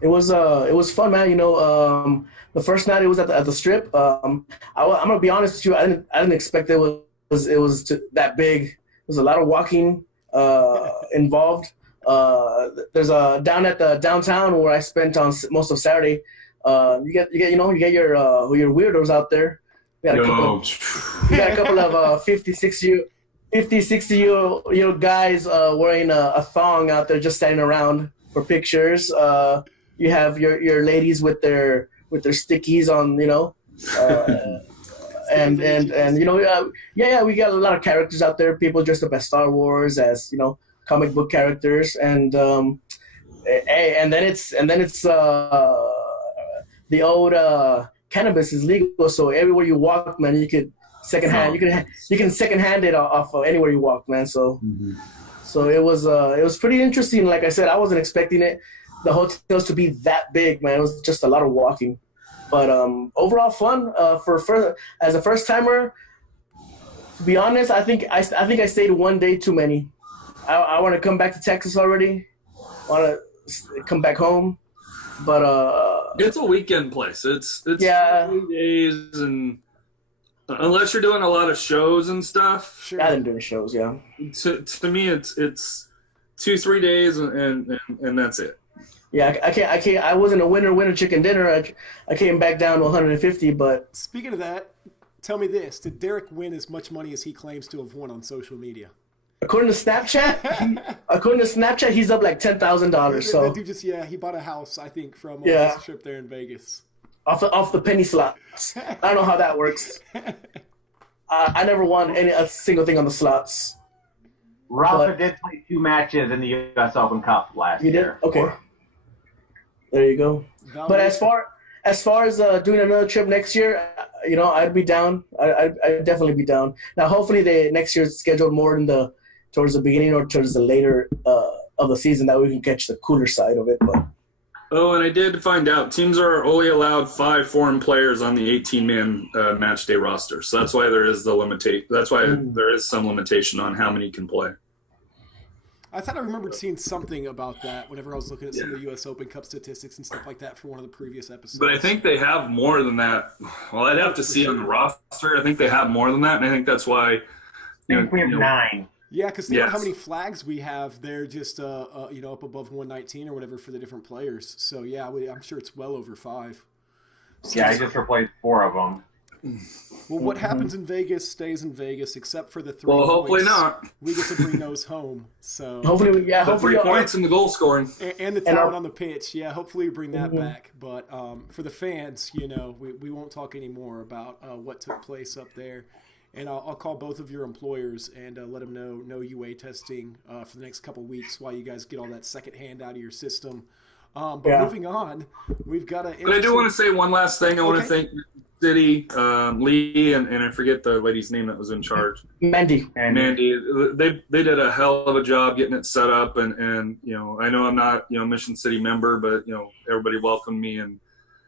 It was fun, man. You know, the first night it was at the Strip. I'm gonna be honest with you. I didn't expect it was that big. There's a lot of walking involved. There's a down at the downtown where I spent on most of Saturday. You get your weirdos out there. We got a couple of 50, 60 year old guys wearing a thong out there just standing around for pictures. You have your ladies with their stickies on, you know, and you know, we got a lot of characters out there. People dressed up as Star Wars, as, you know, comic book characters, and then it's the old cannabis is legal, so everywhere you walk, man, you could secondhand. You can secondhand it off of anywhere you walk, man. So, so it was pretty interesting. Like I said, I wasn't expecting the hotels to be that big, man. It was just a lot of walking, but overall fun. As a first timer, to be honest, I think I stayed one day too many. I want to come back to Texas already. Want to come back home, but it's a weekend place. It's 3 days, and unless you're doing a lot of shows and stuff. Sure. I didn't do the shows. Yeah. To me, it's 2-3 days, and that's it. Yeah, I can't. I wasn't a winner chicken dinner. I came back down to 150. But speaking of that, tell me this: did Derek win as much money as he claims to have won on social media? According to Snapchat, he's up like $10,000. So that dude he bought a house, I think, from his trip there in Vegas. Off the penny slots. I don't know how that works. I never won a single thing on the slots. Rafa did play 2 matches in the U.S. Open Cup last year. You did? Okay. There you go. But as far as doing another trip next year, you know, I'd be down. I'd definitely be down. Now, hopefully, next year's scheduled more towards the beginning or towards the later of the season, that we can catch the cooler side of it. But and I did find out teams are only allowed 5 foreign players on the 18-man match day roster. So that's why there is there is some limitation on how many can play. I thought I remembered seeing something about that whenever I was looking at some of the U.S. Open Cup statistics and stuff like that for one of the previous episodes. But I think they have more than that. Well, I'd have to see on the roster. I think they have more than that, and I think that's why. I think we have 9. Yeah, because think about how many flags we have. They're just up above 119 or whatever for the different players. So yeah, I'm sure it's well over 5. So, I just replaced 4 of them. Well, what happens in Vegas stays in Vegas, except for the 3 Well, points. hopefully not. We get to bring those home. So hopefully, the 3 points in the goal scoring and the talent on the pitch. Yeah, hopefully we bring that back. But for the fans, you know, we won't talk anymore about what took place up there. And I'll call both of your employers and let them know no UA testing for the next couple weeks while you guys get all that second hand out of your system. But moving on, we've got to. But I do want to say one last thing. I want to thank City, Lee, and I forget the lady's name that was in charge. Mandy. They did a hell of a job getting it set up, and you know, I know I'm not, you know, Mission City member, but you know, everybody welcomed me, and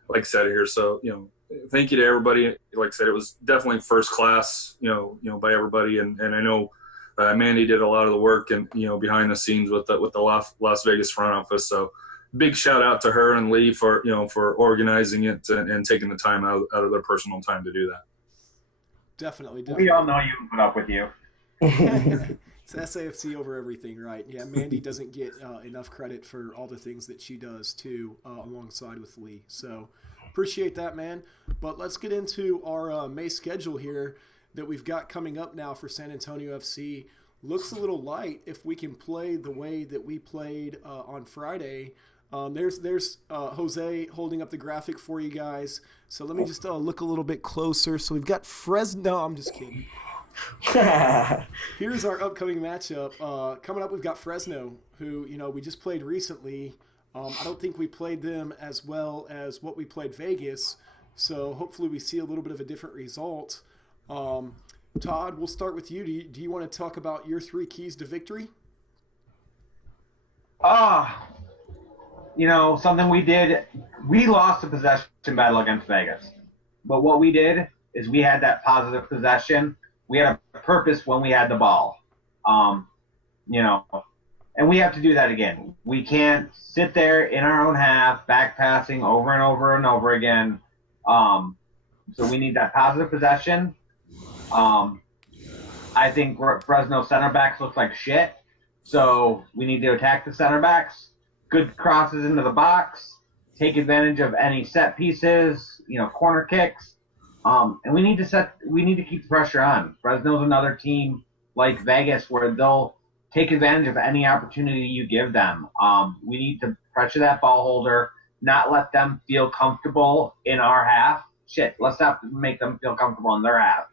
like I said here, so you know, thank you to everybody. Like I said, it was definitely first class, you know, by everybody, and I know Mandy did a lot of the work and, you know, behind the scenes with the Las Vegas front office. So big shout out to her and Lee for, you know, for organizing it and taking the time out of their personal time to do that. Definitely. We all know you and put up with you. It's SAFC over everything, right? Yeah, Mandy doesn't get enough credit for all the things that she does too, alongside with Lee. So appreciate that, man. But let's get into our May schedule here that we've got coming up now for San Antonio FC. Looks a little light if we can play the way that we played on Friday. There's Jose holding up the graphic for you guys. So let me just look a little bit closer. So we've got Fresno. I'm just kidding. Here's our upcoming matchup. Coming up, we've got Fresno, who we just played recently. I don't think we played them as well as what we played Vegas, so hopefully we see a little bit of a different result. Todd, we'll start with you. Do you want to talk about your 3 keys to victory? Something we did, we lost a possession battle against Vegas. But what we did is we had that positive possession. We had a purpose when we had the ball. And we have to do that again. We can't sit there in our own half, back passing over and over and over again. So we need that positive possession. I think Fresno center backs look like shit. So we need to attack the center backs. Good crosses into the box. Take advantage of any set pieces, corner kicks. And we need to keep the pressure on. Fresno's another team like Vegas where they'll take advantage of any opportunity you give them. We need to pressure that ball holder, not let them feel comfortable in our half. Shit, let's not make them feel comfortable in their half.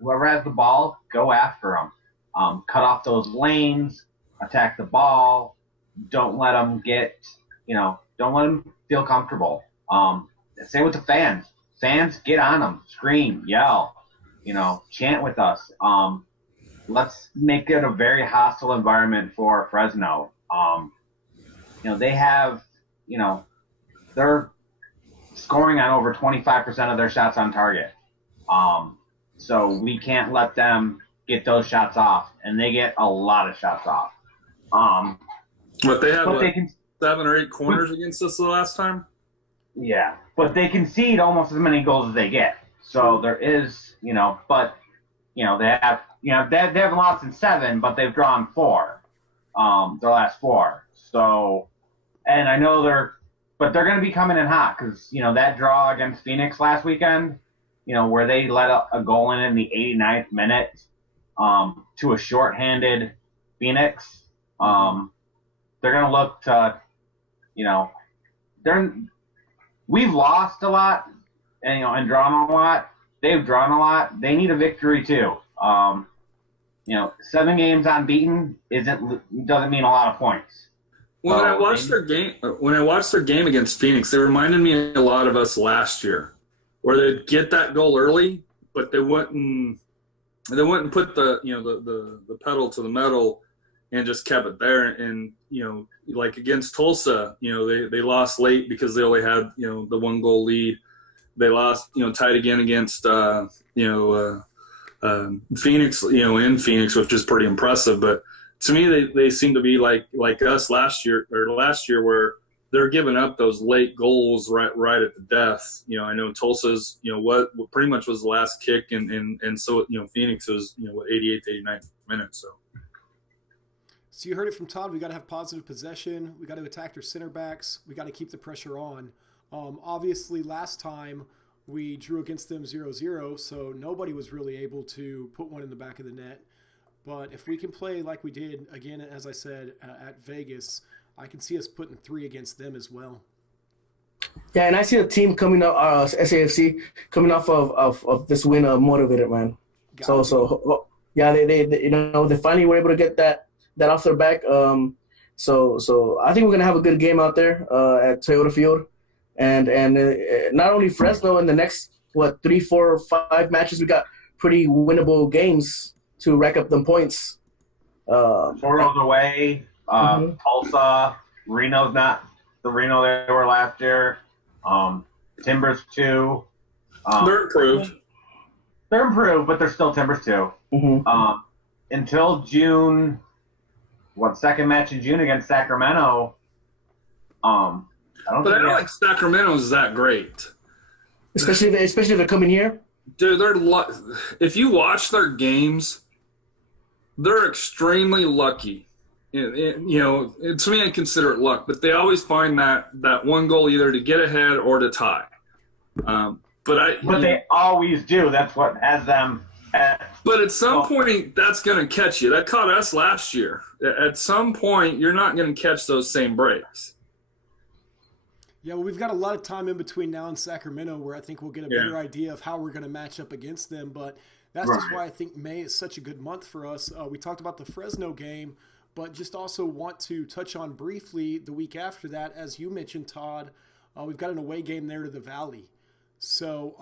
Whoever has the ball, go after them. Cut off those lanes, attack the ball. Don't let them don't let them feel comfortable. Same with the fans. Fans, get on them, scream, yell, chant with us. Let's make it a very hostile environment for Fresno. They have, they're scoring on over 25% of their shots on target. So we can't let them get those shots off, and they get a lot of shots off. But they have 7 or 8 corners against us the last time. Yeah, but they concede almost as many goals as they get. So there is, they have, they haven't lost in 7, but they've drawn 4, their last 4. So, and I know they're going to be coming in hot because, that draw against Phoenix last weekend, where they let a goal in the 89th minute to a shorthanded Phoenix. They're going to look to, we've lost a lot and drawn a lot. They've drawn a lot. They need a victory too. 7 games unbeaten doesn't mean a lot of points. When I watched their game against Phoenix, they reminded me a lot of us last year, where they'd get that goal early, but they wouldn't put the pedal to the metal and just kept it there. And like against Tulsa, they lost late because they only had the 1 goal lead. They lost tied again against Phoenix, in Phoenix, which is pretty impressive. But to me, they seem to be like us last year, where they're giving up those late goals right at the death. I know Tulsa's, what pretty much was the last kick, and so Phoenix was 88th, 89th minute. So you heard it from Todd. We got to have positive possession. We got to attack their center backs. We got to keep the pressure on. Obviously, last time we drew against them 0-0, so nobody was really able to put one in the back of the net. But if we can play like we did, again, as I said, at Vegas, I can see us putting 3 against them as well. Yeah, and I see the team coming up, SAFC, coming off of this win motivated, man. So yeah, they finally were able to get that off their back. So I think we're gonna have a good game out there at Toyota Field, and not only Fresno in the next 3, 4, 5 matches, we got pretty winnable games to rack up them points. Toro's away. Tulsa, Reno's not the Reno they were last year. Timbers 2. They're improved. They're improved, but they're still Timbers 2. Mm-hmm. Until June. Second match in June against Sacramento. I don't think Sacramento's that great. Especially if they're coming here. Dude, if you watch their games, they're extremely lucky. To me, I consider it luck, but they always find that 1 goal either to get ahead or to tie. But they always do. That's what has them. But at some point, that's going to catch you. That caught us last year. At some point, you're not going to catch those same breaks. Yeah, well, we've got a lot of time in between now and Sacramento where I think we'll get a better idea of how we're going to match up against them. But That's just why I think May is such a good month for us. We talked about the Fresno game, but just also want to touch on briefly the week after that, as you mentioned, Todd, we've got an away game there to the Valley. So,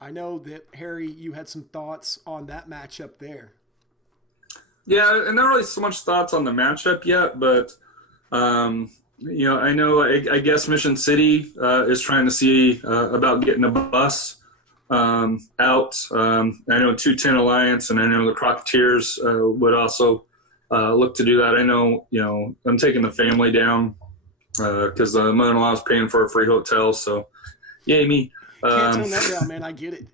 I know that, Harry, you had some thoughts on that matchup there. Yeah, and not really so much thoughts on the matchup yet, but, I know, I guess Mission City is trying to see about getting a bus out. I know 210 Alliance, and I know the Crocketeers would also look to do that. I know, I'm taking the family down because the mother-in-law is paying for a free hotel, so yay me. Can't turn that down, man. I get it.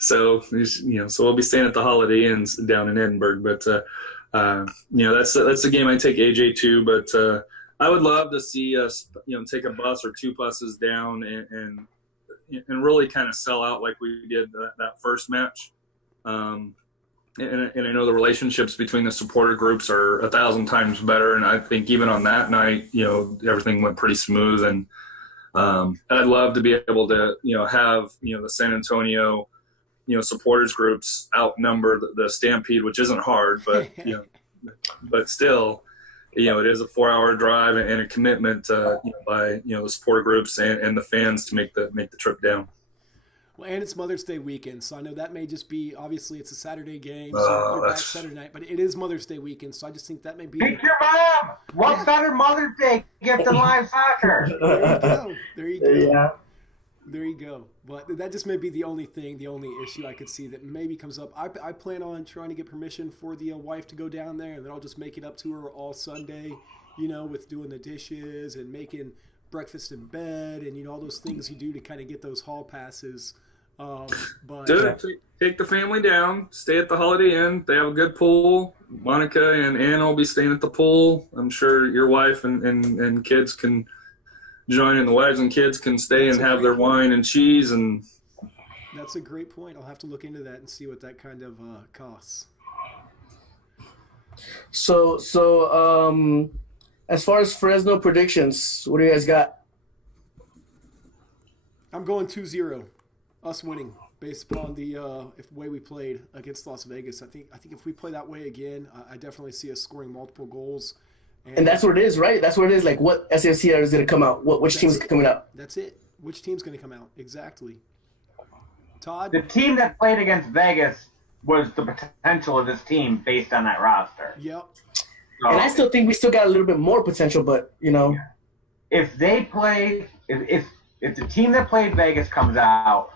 So we'll be staying at the Holiday Inns down in Edinburgh. But that's the game I take AJ to. But I would love to see us, take a bus or 2 buses down and really kind of sell out like we did that first match. And I know the relationships between the supporter groups are 1,000 times better. And I think even on that night, everything went pretty smooth. And I'd love to be able to, have, the San Antonio, supporters groups outnumber the Stampede, which isn't hard, but, but still, it is a 4-hour drive and a commitment, by, the supporter groups and the fans to make the trip down. Well, and it's Mother's Day weekend, so I know that may just be, obviously it's a Saturday game, so you're back Saturday night, but it is Mother's Day weekend, so I just think that may be... Pick your mom! What better Mother's Day gift than live soccer? There you go. Yeah. There you go. But that just may be the only issue I could see that maybe comes up. I plan on trying to get permission for the wife to go down there, and then I'll just make it up to her all Sunday, with doing the dishes and making breakfast in bed and, all those things you do to kind of get those hall passes. But take the family down, stay at the Holiday Inn. They have a good pool. Monica and Ann will be staying at the pool. I'm sure your wife and kids can join in. The wives and kids can stay and have their wine and cheese. And that's a great point. I'll have to look into that and see what that kind of costs. So as far as Fresno predictions, what do you guys got? I'm going 2-0, us winning, based upon the way we played against Las Vegas. I think if we play that way again, I definitely see us scoring multiple goals. And that's what it is, right? That's what it is. Like, what SFC is going to come out? Which team's coming out? That's it. Which team's going to come out? Exactly. Todd? The team that played against Vegas was the potential of this team based on that roster. Yep. So, and I still think we still got a little bit more potential, but, if they play, if the team that played Vegas comes out,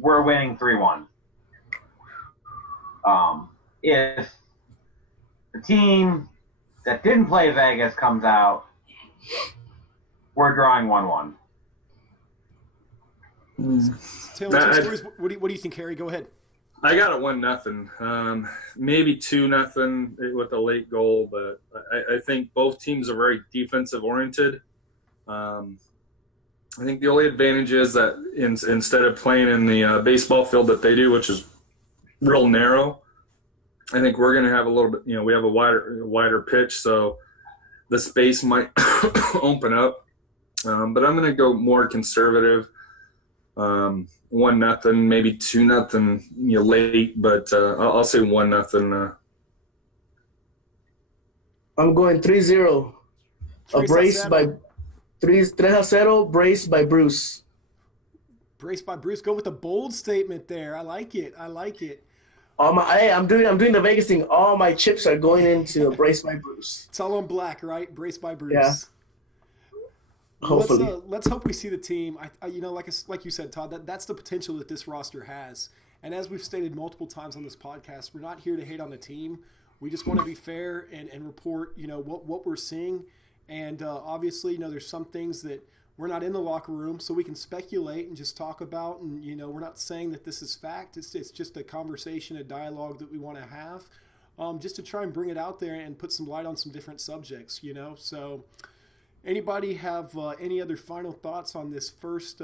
we're winning 3-1. If the team that didn't play Vegas comes out, we're drawing 1-1. Tell us stories. What do you think, Harry? Go ahead. I got it 1-0, maybe 2-0 with a late goal, but I think both teams are very defensive oriented. I think the only advantage is that instead of playing in the baseball field that they do, which is real narrow, I think we're going to have a little bit. We have a wider pitch, so the space might open up. But I'm going to go more conservative. 1-0, maybe 2-0, late, but I'll say 1-0. I'm going 3-0. A brace by 3-0, brace by Bruce. Brace by Bruce. Go with a bold statement there. I like it. I'm doing the Vegas thing. All my chips are going into a brace by Bruce. It's all on black, right? Brace by Bruce. Yeah. Hopefully. Let's hope we see the team. Like you said, Todd, that's the potential that this roster has. And as we've stated multiple times on this podcast, we're not here to hate on the team. We just want to be fair and report, what we're seeing. And obviously, there's some things that we're not in the locker room, so we can speculate and just talk about. And we're not saying that this is fact. It's just a conversation, a dialogue that we want to have, just to try and bring it out there and put some light on some different subjects. So. Anybody have any other final thoughts on this first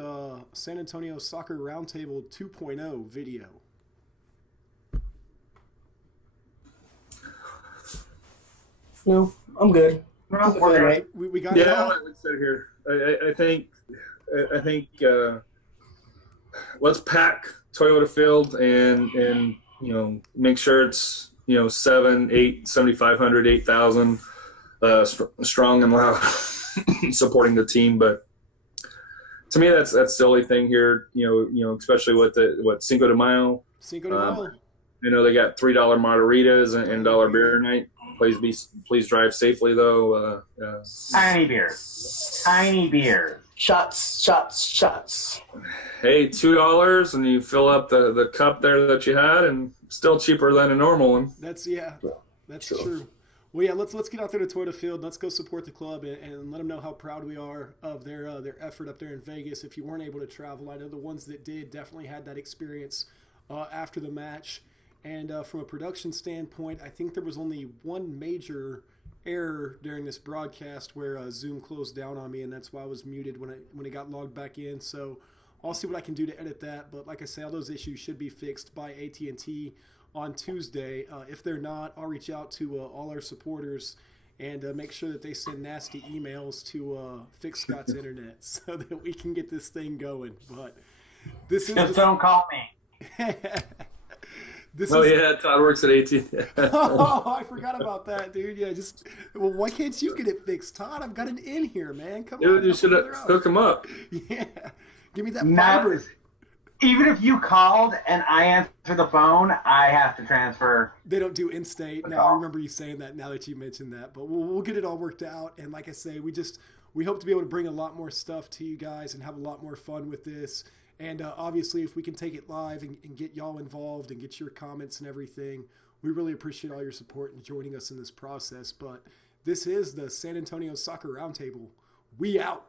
San Antonio Soccer Roundtable 2.0 video? No, I'm good. No, we're good. Right? We got it all. Like I said here, I think let's pack Toyota Field and make sure it's 7,500, 8,000 strong and loud, supporting the team. But to me, that's the only thing here. Especially with Cinco de Mayo. Cinco de Mayo. They got $3 margaritas and dollar beer night. Please drive safely though. Tiny beers. Shots. Hey, $2 and you fill up the cup there that you had, and still cheaper than a normal one. That's true. Well, yeah, let's get out there to Toyota Field. Let's go support the club and let them know how proud we are of their effort up there in Vegas. If you weren't able to travel, I know the ones that did definitely had that experience after the match. And from a production standpoint, I think there was only one major error during this broadcast where Zoom closed down on me, and that's why I was muted when it got logged back in. So I'll see what I can do to edit that. But like I say, all those issues should be fixed by AT&T on Tuesday. If they're not, I'll reach out to all our supporters and make sure that they send nasty emails to Fix Scott's Internet so that we can get this thing going. But this is don't call me. Todd works at AT&T. Oh, I forgot about that, dude. Yeah, why can't you get it fixed, Todd? I've got an in here, man. Come on. You should hook him up. Yeah. Give me that fiber. Even if you called and I answer the phone, I have to transfer. They don't do in-state. Now, I remember you saying that now that you mentioned that. But we'll get it all worked out. And like I say, we hope to be able to bring a lot more stuff to you guys and have a lot more fun with this. And obviously, if we can take it live and get y'all involved and get your comments and everything, we really appreciate all your support and joining us in this process. But this is the San Antonio Soccer Roundtable. We out.